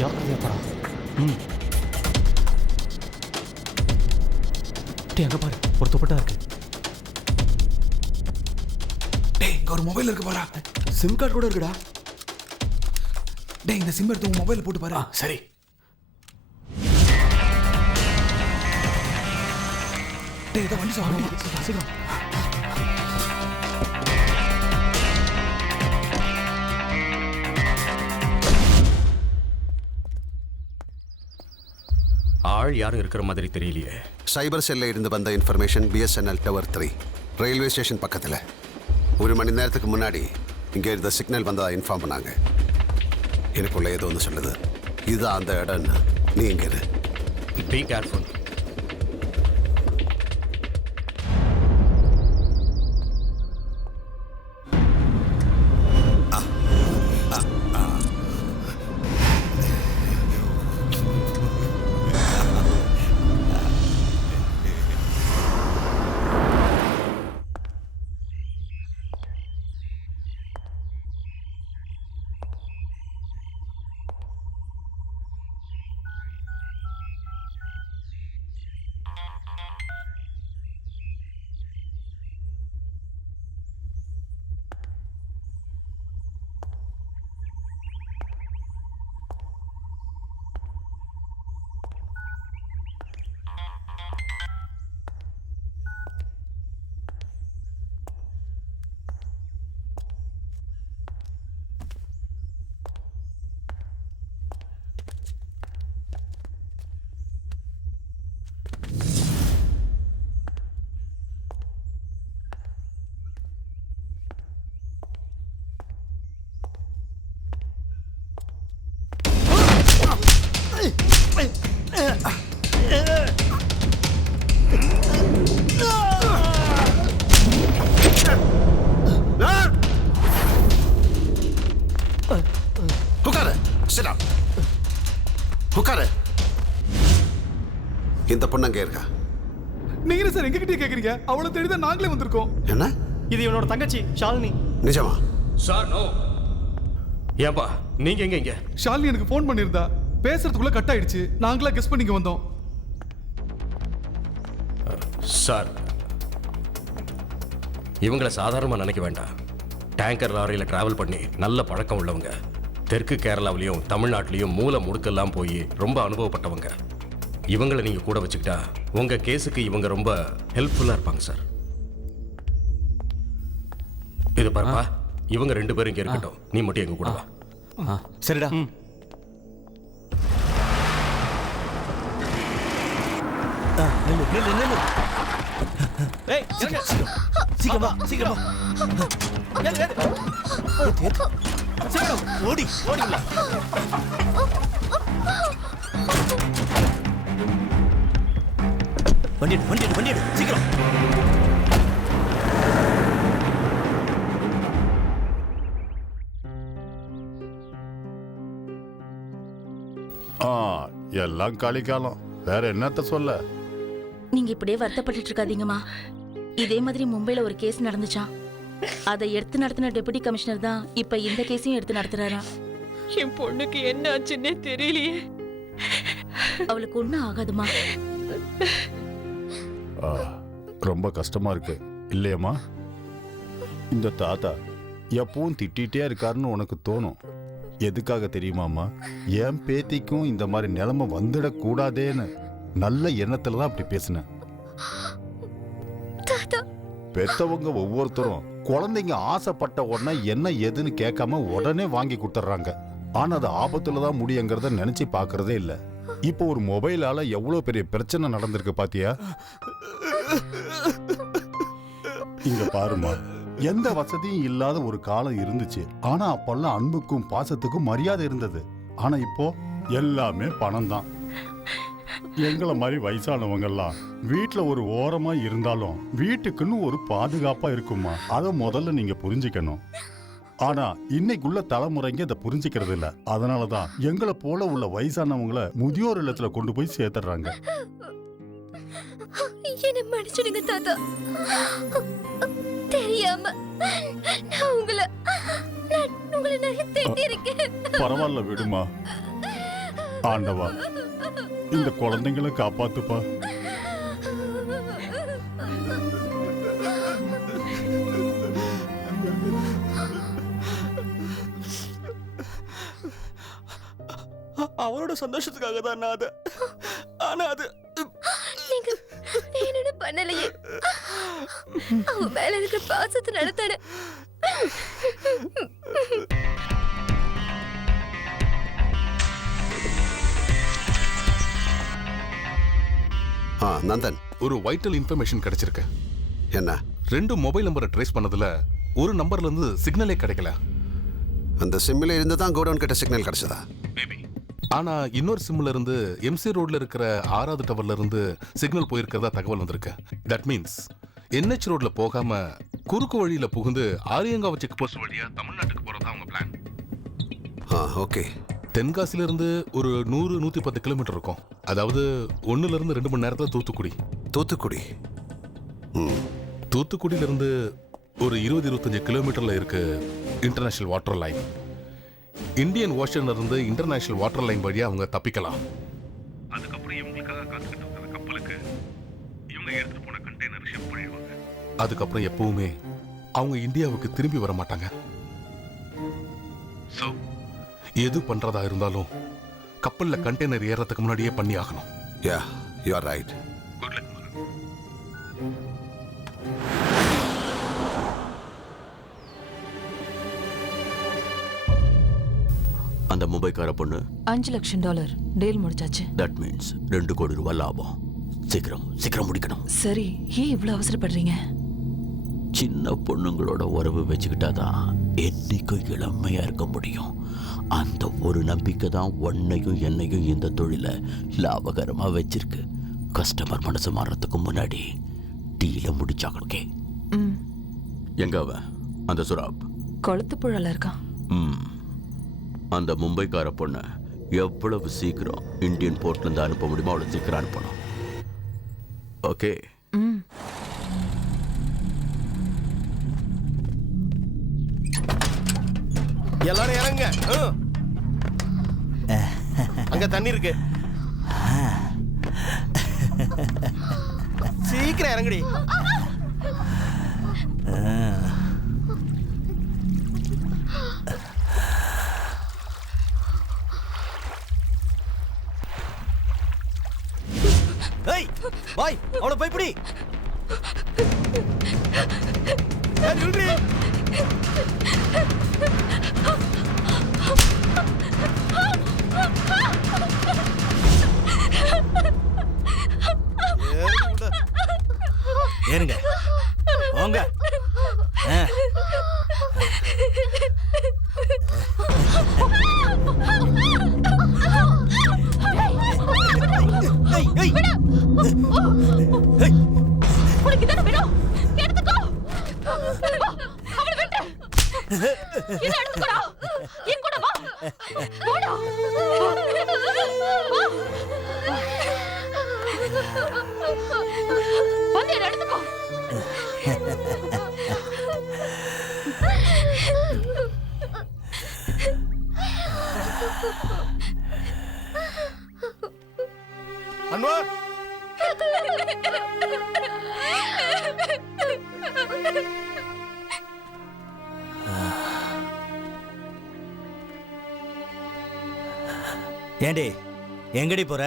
ஜாக்கிரதையா போறா. டேய் அங்க பாரு, ஒரு துப்பட்டா இருக்கு. டேய் இங்க ஒரு மொபைல் இருக்கு பாரா. சிம் கார்டு கூட இருக்குடா. டேய் இந்த சிம் எடுத்து உன் மொபைல்ல போட்டு பாரு. சரி. டேய் இத வண்டி சாப்பிடு. சீக்கிரம். ஆள் யாரும் இருக்கிற மாதிரி தெரியலையே. சைபர் செல்ல இருந்து வந்த information BSNL tower 3 railway station பக்கத்தில் 1 மணி நேரத்துக்கு முன்னாடி இங்கே இருந்த சிக்னல் வந்ததா இன்ஃபார்ம் பண்ணாங்க. எனக்குள்ள ஏதோ ஒன்று சொல்லுது, இதுதான் அந்த இடம்னு. நீ இங்கே இரு. Be careful. இந்த பொண்ணு அங்கே இருக்கா? நீங்க சார் எங்க கிட்டே கேக்குறீங்க? அவளை தேடி தான் நாங்களே வந்திருக்கோம். என்ன? இது இவனோட தங்கச்சி ஷாலினி. நிஜமா? Sir no. ஏன்பா நீங்க எங்க இங்க? ஷாலினி எனக்கு ஃபோன் பண்ணியிருந்தா, பேசுறதுக்குள்ள கட் ஆயிடுச்சு. நாங்களா கெஸ் பண்ணிக்க வந்தோம். சார் இவங்களை சாதாரணமாக நினைக்க வேண்டாம். டேங்கர் லாரியில் டிராவல் பண்ணி நல்ல பழக்கம் உள்ளவங்க. தெற்கு கேரளாவிலையும் தமிழ்நாட்டிலையும் மூல முடுக்கெல்லாம் போய் ரொம்ப அனுபவப்பட்டவங்க. இவங்களை நீங்கள் கூட வச்சுக்கிட்டா உங்கள் கேஸுக்கு இவங்க ரொம்ப ஹெல்ப்ஃபுல்லாக இருப்பாங்க சார். இது பாருப்பா, இவங்க 2 பேரும் இங்கே இருக்கட்டும், நீ மட்டும் எங்க கூட வா. சரிடா. ஏய் சீக்கிரமா சீக்கிரமா சீக்கிரம் ஓடி ஓடிங்களா. வண்டி வண்டி வண்டி சீக்கிரம். எல்லாம் காலிக்காலம், வேற என்னத்த சொல்ல. நீங்க இப்படியே வருத்தப்பட்டு இருக்காதீங்கம்மா. இதே மாதிரி மும்பைல ஒரு கேஸ் நடந்துச்சான். அதை எடுத்து நடத்தின டெபுட்டி கமிஷனர் தான் இப்ப இந்த கேஸையும் எடுத்து நடத்துறாரா. என் பொண்ணுக்கு என்ன ஆச்சுன்னே தெரியலையே. அவளுக்கு ஒண்ணும் ஆகாதுமா. ரொம்ப கஷ்டமா இருக்கு இல்லையம்மா? இந்த தாத்தா எப்பவும் திட்டிகிட்டே இருக்காருன்னு உனக்கு தோணும். எதுக்காக தெரியுமாம்மா? என் பேத்திக்கும் இந்த மாதிரி நிலைமை வந்துடக்கூடாதேன்னு நல்ல எண்ணத்துல தான் அப்படி பேசினேன். பெத்தவங்க ஒவ்வொருத்தரும் குழந்தைங்க ஆசைப்பட்ட உடனே என்ன ஏதுன்னு கேட்காம உடனே வாங்கி கொடுத்துட்றாங்க. ஆனா அது ஆபத்துல தான் முடியுங்கிறத நினைச்சு பாக்குறதே இல்ல. இப்போ ஒரு மொபைலால எவ்வளவு பெரிய பிரச்சனை நடந்திருக்கு பாத்தியா? இங்க பாருமா, எந்த வசதியும் இல்லாத ஒரு காலம் இருந்துச்சு. ஆனா அப்பெல்லாம் அன்புக்கும் பாசத்துக்கும் மரியாதை இருந்தது. ஆனா இப்போ எல்லாமே பணம் தான். எங்களை மாதிரி வயசானவங்க எல்லாம் வீட்டுல ஒரு ஓரமா இருந்தாலும் வீட்டுக்குன்னு ஒரு பாதுகாப்பா இருக்குமா. அதை முதல்ல நீங்க புரிஞ்சுக்கணும். ஆனா இன்னைக்குள்ள தலைமுறைங்க இதை புரிஞ்சுக்கிறது இல்ல. அதனாலதான் எங்களை போல உள்ள வயசானவங்களை முதியோர் இல்லத்துல கொண்டு போய் சேர்த்துறாங்க. என்ன மன்னிச்சிடுங்க தாத்தா. தெரியாம நான் உங்களை நிறைய திட்டிருக்கேன். பரவாயில்ல விடுமா. ஆண்டவா இந்த குழந்தைங்களை காப்பாத்துப்பா. அவரோட சந்தோஷத்துக்காக தான் நான் ஆனா அது நீங்க வேணும்னு பண்ணலையே. அவன் மேல இருக்கிற பாசத்தை நடத்தானே. நந்தன், ஒரு வைட்டல் இன்ஃபர்மேஷன் கிடைச்சிருக்கு. என்ன? 2 மொபைல் நம்பரை ட்ரேஸ் பண்ணதுல ஒரு நம்பர்ல இருந்து சிக்னலே கிடைக்கல. அந்த சிம்மில் இருந்து தான் கோடவுன் கிட்ட சிக்னல் கிடைச்சதா? ஆனா இன்னொரு சிம்ல இருந்து எம்சி ரோட்ல இருக்கிற 6வது டவர்ல இருந்து சிக்னல் போயிருக்கிறதா தகவல் வந்திருக்கு. தட் மீன்ஸ் NH ரோட்ல போகாம குறுக்கு வழியில புகுந்து ஆரியங்காவ் செக் போஸ்ட் வழியா தமிழ்நாட்டுக்கு போறதா அவங்க பிளான். ஓகே. தென்காசில இருந்து ஒரு 100-110 கிலோமீட்டர் இருக்கும். அதாவது 1ல இருந்து 2 மணி நேரத்துல தூத்துக்குடி. தூத்துக்குடி? தூத்துக்குடியில இருந்து ஒரு 20-25 கிலோமீட்டர்ல இருக்கு இன்டர்நேஷனல் வாட்டர் லைன். இந்தியன் ஓஷன்ல இருந்து இன்டர்நேஷனல் வாட்டர் லைன் வழியா அவங்க தப்பிக்கலாம். அதுக்கப்புறம் இவங்களுக்காக காத்துக்கிட்டு இருக்கிற கப்பலுக்கு இவங்க எடுத்துட்டு போன கண்டெய்னர் ஷிப் பண்ணிடுவாங்க. அதுக்கப்புறம் எப்பவுமே அவங்க இந்தியாவுக்கு திரும்பி வர மாட்டாங்க. சோ எது பண்றதா இருந்தாலும் கப்பல்ல கண்டெய்னர் ஏறதுக்கு முன்னாடியே பண்ணி ஆகணும். Yeah, you are right. Good luck. அந்த மும்பைக்கார பொண்ணு $5 லட்சம் டீல் முடிச்சாச்சு. தட் மீன்ஸ் 2 கோடி ரூபாய் லாபம். சீக்கிரம் முடிக்கணும். சரி, ஏன் இவ்வளவு அவசரப்படுறீங்க? சின்ன பொண்ணுங்களோட உறவு வச்சுக்கிட்டாதான் என்னைக்கும் இளமையா இருக்க முடியும். அந்த ஒரு நம்பிக்கை தான் உன்னையும் என்னையும் இந்த தொழிலை லாபகரமா வச்சிருக்கு. கஸ்டமர் மனசு மாறத்துக்கு முன்னாடி டீல முடிச்சாங்க. ஓகே? எங்க அவன்? அந்த சுராப் கொளுத்துப்புழல இருக்கான். அந்த மும்பைக்கார பொண்ணை எவ்வளவு சீக்கிரம் இந்தியன் போர்ட்ல இருந்து அனுப்ப முடியுமோ அவ்வளவு சீக்கிரம் அனுப்பணும். ஓகே? எல்லாரும் இறங்க. அங்க தண்ணி இருக்கு. சீக்கிரம் இறங்குடி. ஏய், பாய், அவளை போய் பிடி. நில்றி. ஏறுங்க, போங்க. உனக்கு இதான வேணும்? எடுத்துக்கோ. அவளை விட்டு. இதை எடுத்துக்கோடா. என் கூட வா. போடா. வந்து இதை எடுத்துக்கோ. அன்வர், ஏண்டி எங்கடி போற?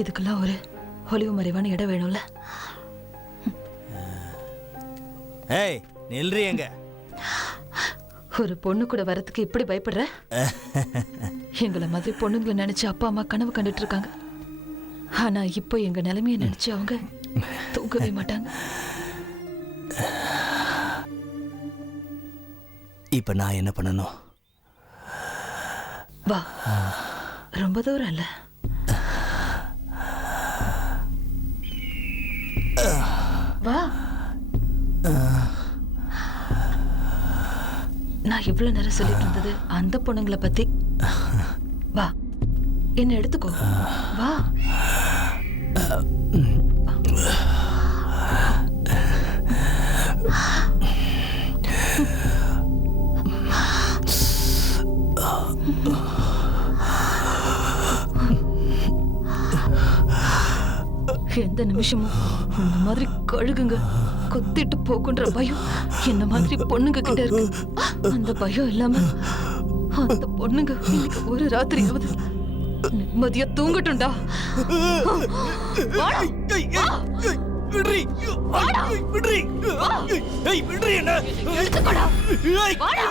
இதுக்கெல்லாம் ஒரு ஒளிவு மறைவான இடம் வேணும்ல. ஏய், நில்றி. எங்க ஒரு பொண்ணு கூட வரதுக்கு இப்படி பயப்படுற? எங்களை மாதிரி பொண்ணுங்களை நினைச்சு அப்பா அம்மா கனவு கண்டுட்டு இருக்காங்க. ஆனா இப்போ எங்க நிலைமையை நினைச்சு அவங்க தூங்கவே மாட்டாங்க. இப்ப நான் என்ன பண்ணணும்? வா, ரொம்ப தூரம் இல்ல. வா. நான் இவ்வளவு நேரம் சொல்லிட்டு இருந்தது அந்த பொண்ணுங்களை பத்தி. வா, என்ன எடுத்துக்கோ. வா. எந்த நிமிஷமும் இந்த மாதிரி கழுகுங்க கொத்திட்டு போகுன்ற பயம் என்ன மாதிரி பொண்ணுங்க கிட்ட இருக்கு. அந்த பயம் இல்லாம அந்த பொண்ணுங்க இன்னைக்கு ஒரு ராத்திரியாவது நிம்மதியா தூங்கட்டும்டா. வாடா. விட்ரி விட்ரி விட்ரி என்ன எடுத்துக்கடா. வாடா.